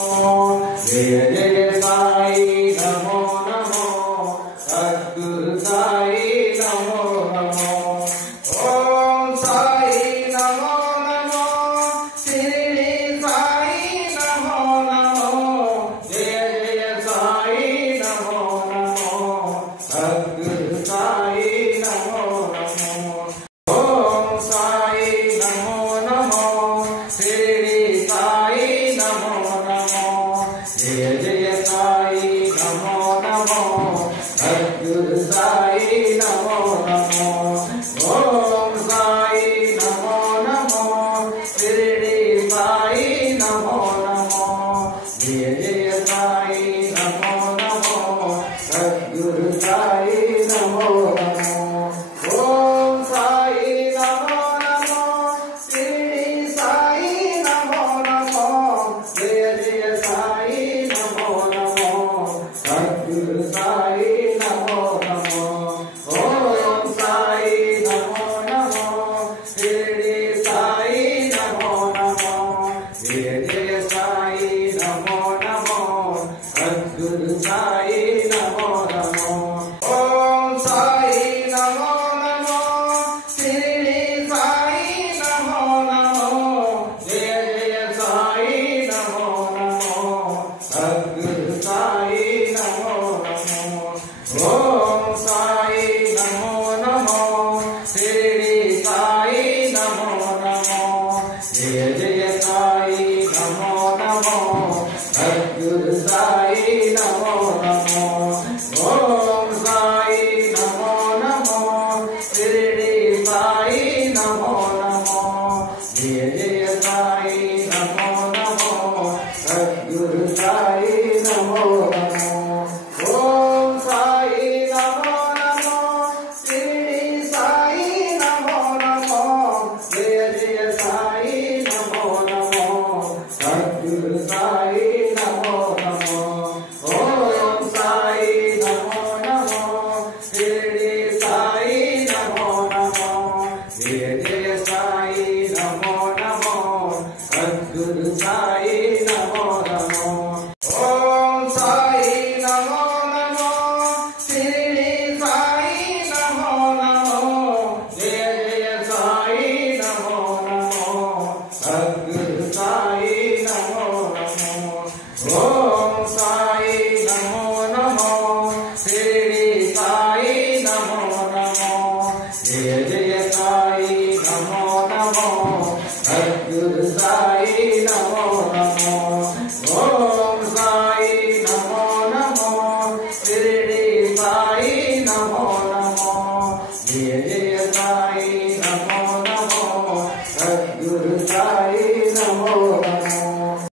Jai Jai Sai Namo Namo Sadhguru Sai Namo Namo Om Sai Namo Namo Shirdi Sai Namo Namo Jai Jai Sai Namo Namo Sadhguru Sai Namo Namo Om Sai Namo Namo Shirdi Sai NaMo Jai Jai Sai Namo Namo Sadhguru Sai Namo Namo Om Sai Namo Namo Shirdi Sai Namo Namo Jai Jai Sai Namo Namo Sadhguru Sai Namo Namo Om Sai Namo Namo Shirdi Sai Namo Namo Jai Jai Sai Sadhguru Sai Namo Namo Om Sai Namo Namo Shirdi Sai Namo Namo Jai Jai Sai Namo Namo Sadhguru Sai Namo Namo Om Sai Namo Namo Shirdi Sai Namo Namo Jai Jai Sai Namo Namo Sadhguru Sai Namo Namo Om Sai Namo Namo Shirdi Sai Namo Namo Jai Jai Sai Namo Namo Sadhguru Sai Namo Namo Om Sai Namo Namo Shirdi Sai Namo Namo Jai Jai Sai Namo Namo Sadhguru Sai Namo Namo Om Sai Namo Namo Shirdi Sai Namo Namo Jai Jai Sai Namo Namo Sadhguru Sai Namo Namo Om Sai Namo Namo Shirdi Sai Namo Namo Jai Jai Sai Namo Namo Sadhguru Sai Namo Namo Om Sai Namo Namo Shirdi Sai Namo Namo Jai Jai Sai Namo Namo Sadhguru Sai Namo Namo Om Sai Namo Namo Shirdi Sai Namo Namo Jai Jai Sai Namo Namo Sadhguru Sai Namo Namo Om Sai Namo Namo Shirdi Sai Namo Namo Jai Jai Sai Namo Namo Sadhguru Sai